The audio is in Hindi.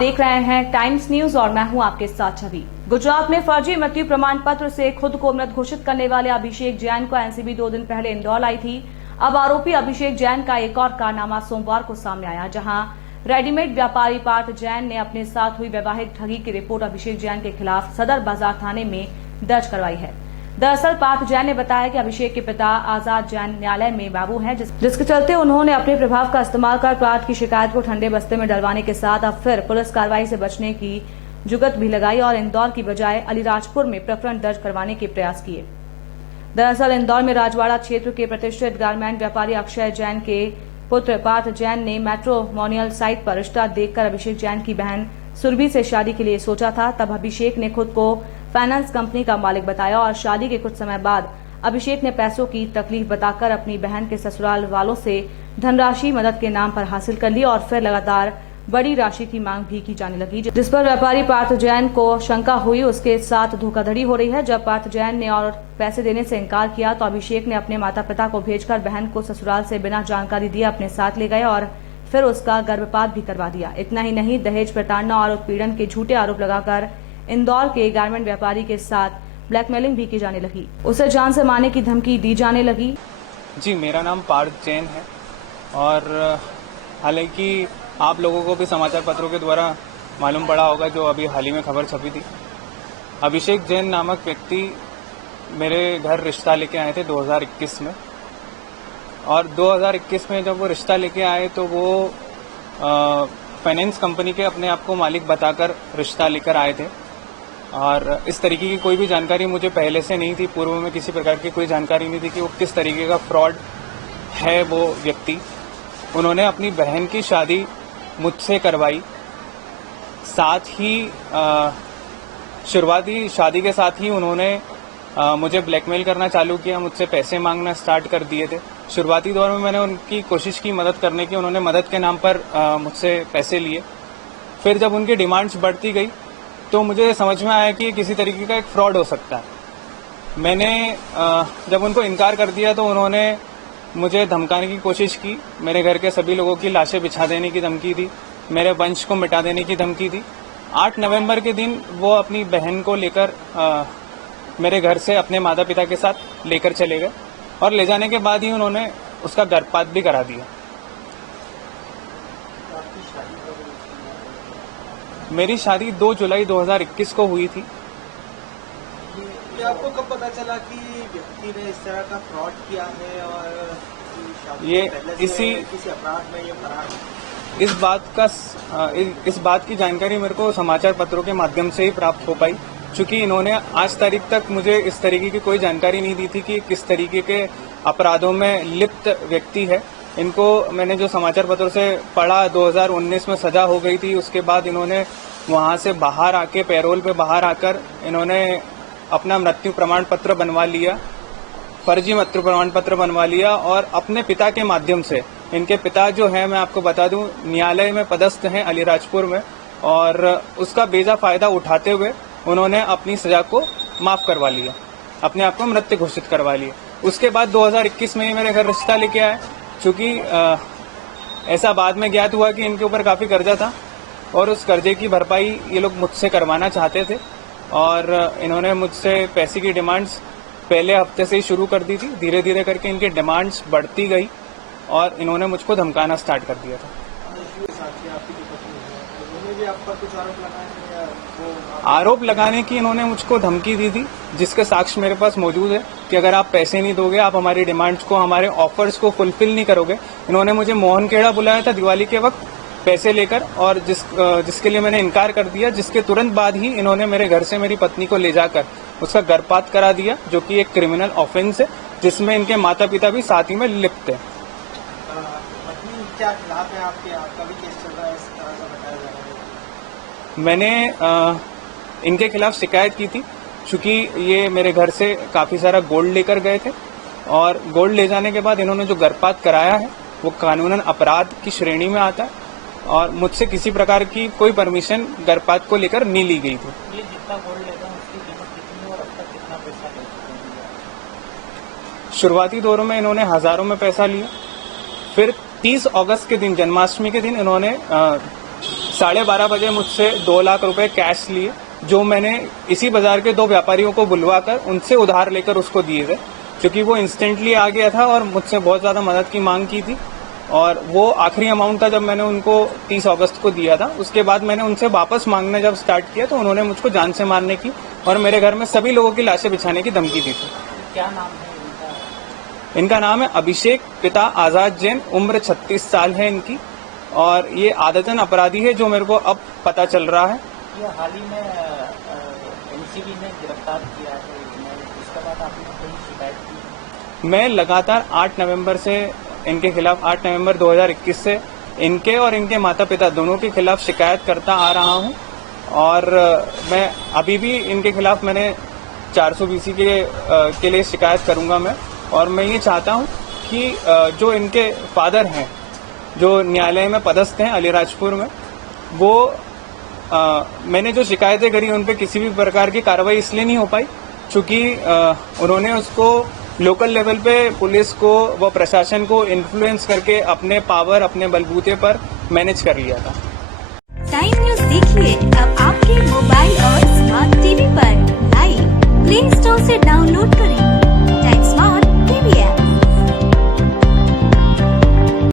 देख रहे हैं टाइम्स न्यूज और मैं हूं आपके साथ छवि। गुजरात में फर्जी मृत्यु प्रमाण पत्र से खुद को मृत घोषित करने वाले अभिषेक जैन को एनसीबी 2 दिन पहले इंदौर लाई थी। अब आरोपी अभिषेक जैन का एक और कारनामा सोमवार को सामने आया, जहां रेडीमेड व्यापारी पार्थ जैन ने अपने साथ हुई वैवाहिक ठगी की रिपोर्ट अभिषेक जैन के खिलाफ सदर बाजार थाने में दर्ज करवाई है। दरअसल पार्थ जैन ने बताया कि अभिषेक के पिता आजाद जैन न्यायालय में बाबू हैं, जिसके चलते उन्होंने अपने प्रभाव का इस्तेमाल कर पार्थ की शिकायत को ठंडे बस्ते में डलवाने के साथ अब फिर पुलिस कार्रवाई से बचने की जुगत भी लगाई और इंदौर की बजाय अलीराजपुर में प्रकरण दर्ज करवाने के प्रयास किए। दरअसल इंदौर में राजवाड़ा क्षेत्र के प्रतिष्ठित गारमेंट व्यापारी अक्षय जैन के पुत्र पार्थ जैन ने मैट्रिमोनियल साइट पर रिश्ता देखकर अभिषेक जैन की बहन सुरभि से शादी के लिए सोचा था। तब अभिषेक ने खुद को फाइनेंस कंपनी का मालिक बताया और शादी के कुछ समय बाद अभिषेक ने पैसों की तकलीफ बताकर अपनी बहन के ससुराल वालों से धनराशि मदद के नाम पर हासिल कर ली और फिर लगातार बड़ी राशि की मांग भी की जाने लगी, जिस पर व्यापारी पार्थ जैन को शंका हुई उसके साथ धोखाधड़ी हो रही है। जब पार्थ जैन ने और पैसे देने से इनकार किया तो अभिषेक ने अपने माता पिता को भेजकर बहन को ससुराल से बिना जानकारी दिए अपने साथ ले गए और फिर उसका गर्भपात भी करवा दिया। इतना ही नहीं, दहेज प्रताड़ना और उत्पीड़न के झूठे आरोप लगाकर इंदौर के गारमेंट व्यापारी के साथ ब्लैकमेलिंग भी की जाने लगी, उसे जान से मारने की धमकी दी जाने लगी। जी, मेरा नाम पार्थ जैन है और हालांकि आप लोगों को भी समाचार पत्रों के द्वारा मालूम पड़ा होगा, जो अभी हाल ही में खबर छपी थी। अभिषेक जैन नामक व्यक्ति मेरे घर रिश्ता लेके आए थे 2021 में, और 2021 में जब वो रिश्ता लेके आए तो वो फाइनेंस कंपनी के अपने आप को मालिक बताकर रिश्ता लेकर आए थे। और इस तरीके की कोई भी जानकारी मुझे पहले से नहीं थी, पूर्व में किसी प्रकार की कोई जानकारी नहीं थी कि वो किस तरीके का फ्रॉड है वो व्यक्ति। उन्होंने अपनी बहन की शादी मुझसे करवाई, साथ ही शुरुआती शादी के साथ ही उन्होंने मुझे ब्लैकमेल करना चालू किया, मुझसे पैसे मांगना स्टार्ट कर दिए थे। शुरुआती दौर में मैंने उनकी कोशिश की मदद करने की, उन्होंने मदद के नाम पर मुझसे पैसे लिए। फिर जब उनकी डिमांड्स बढ़ती गई तो मुझे समझ में आया कि किसी तरीके का एक फ्रॉड हो सकता है। मैंने जब उनको इनकार कर दिया तो उन्होंने मुझे धमकाने की कोशिश की, मेरे घर के सभी लोगों की लाशें बिछा देने की धमकी दी, मेरे वंश को मिटा देने की धमकी दी। 8 नवंबर के दिन वो अपनी बहन को लेकर मेरे घर से अपने माता पिता के साथ लेकर चले गए और ले जाने के बाद ही उन्होंने उसका गर्भपात भी करा दिया। मेरी शादी 2 जुलाई 2021 को हुई थी। आपको कब पता चला कि व्यक्ति ने इस तरह का फ्रॉड किया है और ये किसी अपराध में ये फरार है? इस बात की जानकारी मेरे को समाचार पत्रों के माध्यम से ही प्राप्त हो पाई, क्योंकि इन्होंने आज तारीख तक मुझे इस तरीके की कोई जानकारी नहीं दी थी कि किस तरीके के अपराधों में लिप्त व्यक्ति है। इनको मैंने जो समाचार पत्रों से पढ़ा, 2019 में सजा हो गई थी। उसके बाद इन्होंने वहां से बाहर आके, पैरोल पे बाहर आकर इन्होंने अपना मृत्यु प्रमाण पत्र बनवा लिया, फर्जी मृत्यु प्रमाण पत्र बनवा लिया और अपने पिता के माध्यम से, इनके पिता जो है मैं आपको बता दूं न्यायालय में पदस्थ हैं अलीराजपुर में, और उसका बेजा फायदा उठाते हुए उन्होंने अपनी सजा को माफ करवा लिया, अपने आप को मृत्यु घोषित करवा लिया। उसके बाद 2021 में ही मेरे घर रिश्ता लेके आए, चूंकि ऐसा बाद में ज्ञात हुआ कि इनके ऊपर काफी कर्जा था और उस कर्जे की भरपाई ये लोग मुझसे करवाना चाहते थे और इन्होंने मुझसे पैसे की डिमांड्स पहले हफ्ते से ही शुरू कर दी थी। धीरे धीरे करके इनकी डिमांड्स बढ़ती गई और इन्होंने मुझको धमकाना स्टार्ट कर दिया था। आरोप लगाने की इन्होंने मुझको धमकी दी थी, जिसके साक्ष्य मेरे पास मौजूद है कि अगर आप पैसे नहीं दोगे, आप हमारी डिमांड्स को, हमारे ऑफर्स को फुलफिल नहीं करोगे। इन्होंने मुझे मोहन खेड़ा बुलाया था दिवाली के वक्त पैसे लेकर, और जिसके लिए मैंने इनकार कर दिया, जिसके तुरंत बाद ही इन्होंने मेरे घर से मेरी पत्नी को ले जाकर उसका गर्भपात करा दिया, जो कि एक क्रिमिनल ऑफेंस है, जिसमें इनके माता पिता भी साथ ही में लिप्त है। क्या खिलाफ है आपके? आपका भी केस चल रहा है इस तरह से बताया जा रहा है? मैंने इनके खिलाफ शिकायत की थी, क्योंकि ये मेरे घर से काफी सारा गोल्ड लेकर गए थे और गोल्ड ले जाने के बाद इन्होंने जो गर्भपात कराया है वो कानूनन अपराध की श्रेणी में आता है और मुझसे किसी प्रकार की कोई परमिशन गर्भपात को लेकर नहीं ली गई थी। ये जितना गोल्ड लेगा उसकी कीमत कितनी और अब तक कितना पैसा ले चुके हैं? शुरुआती दौरों में इन्होंने हजारों में पैसा लिया, फिर 30 अगस्त के दिन, जन्माष्टमी के दिन, इन्होंने 12:30 बजे मुझसे 2 लाख रुपए कैश लिए, जो मैंने इसी बाजार के 2 व्यापारियों को बुलवाकर उनसे उधार लेकर उसको दिए थे, क्योंकि वो इंस्टेंटली आ गया था और मुझसे बहुत ज्यादा मदद की मांग की थी। और वो आखिरी अमाउंट था जब मैंने उनको 30 अगस्त को दिया था। उसके बाद मैंने उनसे वापस मांगना जब स्टार्ट किया तो उन्होंने मुझको जान से मारने की और मेरे घर में सभी लोगों की लाशें बिछाने की धमकी दी थी। क्या नाम है इनका? इनका नाम है अभिषेक, पिता आजाद जैन, उम्र 36 साल है इनकी, और ये आदतन अपराधी है, जो मेरे को अब पता चल रहा है। ये हाल ही में एनसीबी ने गिरफ्तार किया है इन्हें, इसके बाद आपने कोई शिकायत की? मैं लगातार 8 नवंबर से इनके खिलाफ 8 नवंबर 2021 से इनके और इनके माता पिता दोनों के खिलाफ शिकायत करता आ रहा हूं, और मैं अभी भी इनके खिलाफ मैंने 400 BC के लिए शिकायत करूंगा मैं। और मैं ये चाहता हूं कि जो इनके फादर हैं, जो न्यायालय में पदस्थ हैं अलीराजपुर में, वो मैंने जो शिकायतें करी उन पे किसी भी प्रकार की कार्रवाई इसलिए नहीं हो पाई क्योंकि उन्होंने उसको लोकल लेवल पे पुलिस को व प्रशासन को इन्फ्लुएंस करके अपने पावर, अपने बलबूते पर मैनेज कर लिया था। टाइम न्यूज़ देखिए अब आपके मोबाइल और स्मार्ट टीवी पर।